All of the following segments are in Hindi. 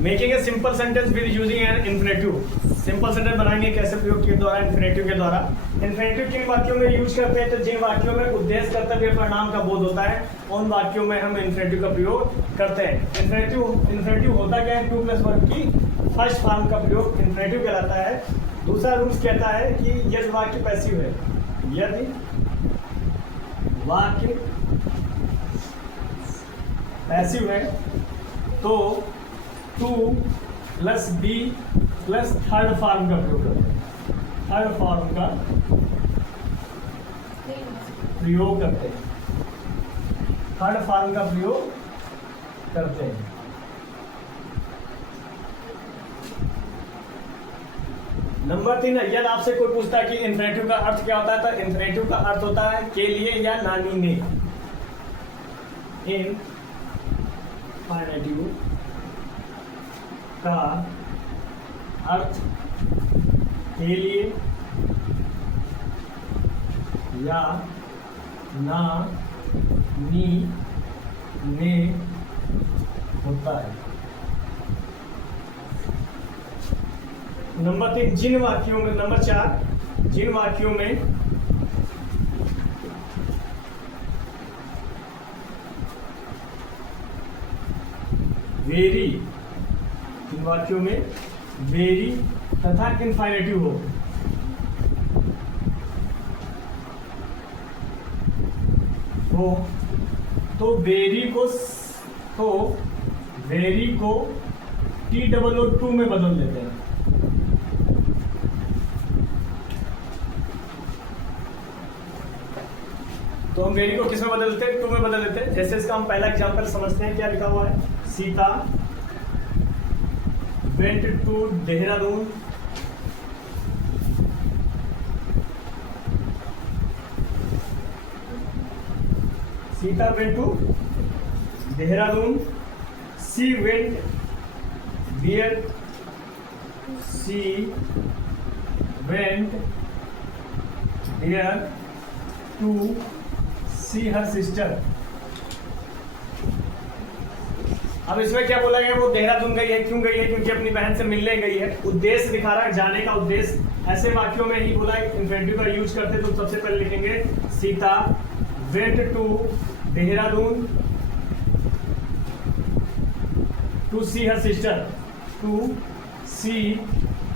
Making a simple sentence with using an infinitive. Simple sentence बनाएंगे कैसे, प्रयोग के द्वारा, इन्फिनेटिव के द्वारा। इन्फिनेटिव किन वाक्यों में यूज करते हैं, तो जिन वाक्यों में उद्देश्य कर्तव्य परिणाम का बोध होता है उन वाक्यों में हम इन्फिनेटिव का प्रयोग करते हैं। इन्फिनेटिव होता क्या है, 2+ वर्ब की फर्स्ट फॉर्म का प्रयोग इन्फिनेटिव कहलाता है। दूसरा रूल्स कहता है कि यदि वाक्य पैसिव है, यदि वाक्य पैसिव है तो to plus be plus third form का प्रयोग करते हैं, थर्ड फॉर्म का प्रयोग करते हैं, थर्ड फॉर्म का प्रयोग करते हैं। नंबर 3 है, यदि आपसे कोई पूछता है कि इन्फिनेटिव का अर्थ क्या होता है, तो इन्फिनेटिव का अर्थ होता है के लिए या नानी ने। इन्फिनेटिव का अर्थ के लिए या ना नी ने होता है। नंबर 3, जिन वाक्यों में, नंबर 4, जिन वाक्यों में वेरी, जिन वाक्यों में वेरी तथा इनफाइनेटिव हो, तो वेरी को TOO में बदल देते हैं। तो हम वेरी को किस में बदल देते हैं, 2 में बदल देते हैं। जैसे इसका हम पहला एग्जांपल समझते हैं, क्या लिखा हुआ है, Sita went to Dehradun, Sita went to Dehradun, she went there, she went there to see her sister. अब इसमें क्या बोला गया, वो देहरादून गई है, क्यों गई है, क्योंकि अपनी बहन से मिलने गई है। उद्देश्य दिखा रहा है, जाने का उद्देश्य। ऐसे वाक्यों में ही बोला इन्फिनेटिव का यूज करते, तो सबसे पहले लिखेंगे Sita went to Dehradun to see her sister, to see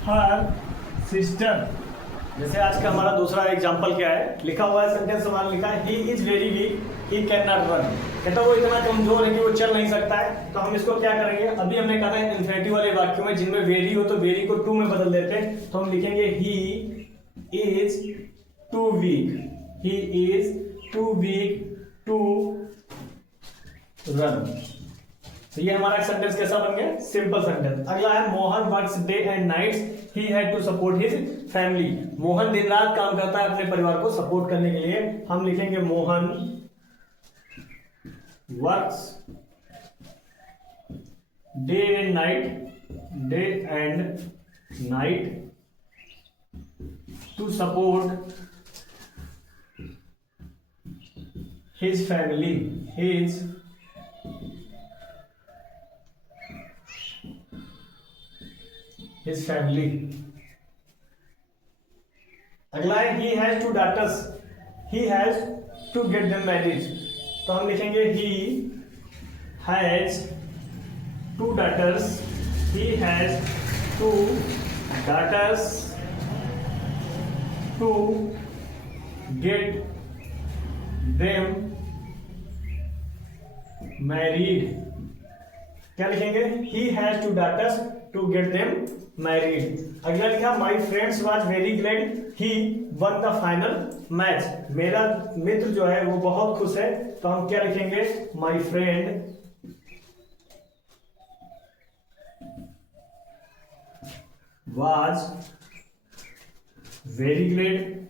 her sister. जैसे आज का हमारा दूसरा एग्जांपल क्या है, लिखा हुआ है सेंटेंस हमारा लिखा है, he is very weak, he can not run. कहता वो इतना कमजोर है कि वो चल नहीं सकता है। तो हम इसको क्या करेंगे, अभी हमने कहा था इन्फिनेटिव वाले वाक्यों में जिनमें वेरी हो तो वेरी को 2 में बदल देते हैं। तो हम लिखेंगे he is too weak, he is too weak to run. तो ये हमारा सेंटेंस कैसा बन गया, सिंपल सेंटेंस। अगला है Mohan works day and nights, he had to support his family. Mohan दिन रात काम करता है अपने परिवार को सपोर्ट करने के लिए। हम लिखेंगे Mohan works day and night to support his family, his family। अगला है he has 2 daughters, he has to get them married। तो हम लिखेंगे he has 2 daughters, he has 2 daughters to get them married। क्या लिखेंगे, he has 2 daughters to get them married। अगला लिखा my friends was very glad he one the final match. मेरा मित्र जो है वो बहुत खुश है। तो हम क्या लिखेंगे, my friend was very glad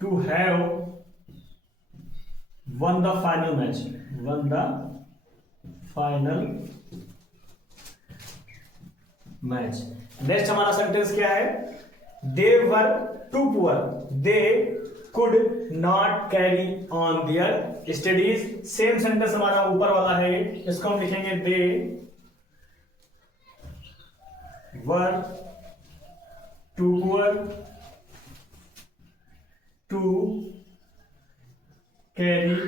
to have won the final match, won the final match. Next हमारा सेंटेंस क्या है, they were too poor, they could not carry on their studies. Same sentence हमारा ऊपर वाला है, इसको हम लिखेंगे they were too poor to carry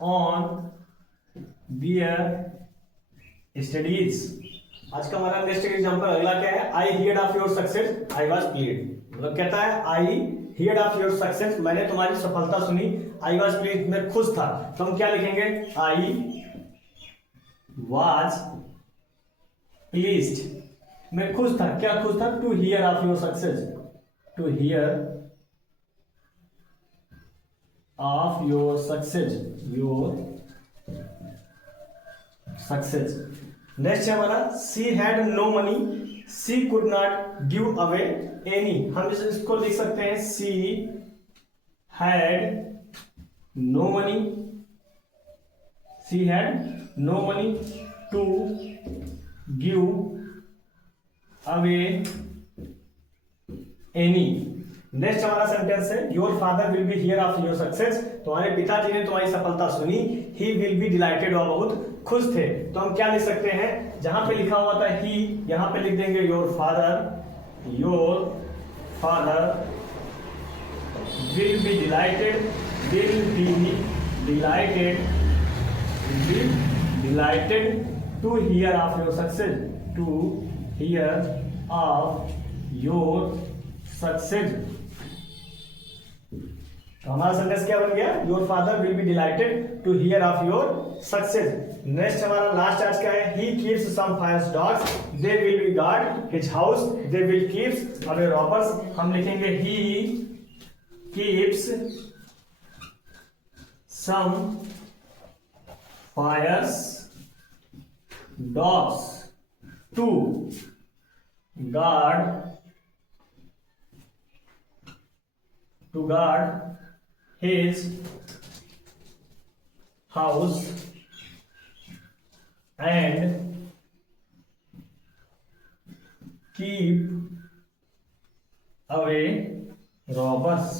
on their studies. आज का हमारा नेक्स्ट एग्जांपल अगला क्या है? आई heard of your success, I was pleased. मतलब कहता है आई हियर्ड ऑफ योर सक्सेस, मैंने तुम्हारी सफलता सुनी. आई वाज प्लीज्ड, मैं खुश था. तो हम क्या लिखेंगे? आई वाज प्लीज्ड, मैं खुश था. क्या खुश था? To hear of your success, to hear of your success, your success. Next है हमारा she had no money, she could not give away any. हम इसको लिख सकते हैं she had no money, she had no money to give away any. Next हमारा सेंटेंस है your father will be hear of your success. तुम्हारे पिताजी ने तुम्हारी सफलता सुनी. ही विल बी डिलाइटेड, और बहुत खुश थे. तो हम क्या लिख सकते हैं? जहां पे लिखा हुआ था ही, यहां पे लिख देंगे your father, your father will be delighted, will be delighted, will be delighted to hear of your success, to hear of your success. तो हमारा सेंटेंस क्या बन गया? Your father will be delighted to hear of your success. Next हमारा लास्ट आज क्या है? He keeps some fierce dogs, they will be guard his house, they will keeps away robbers. हम लिखेंगे he keeps some fierce dogs to guard his house and keep away robbers.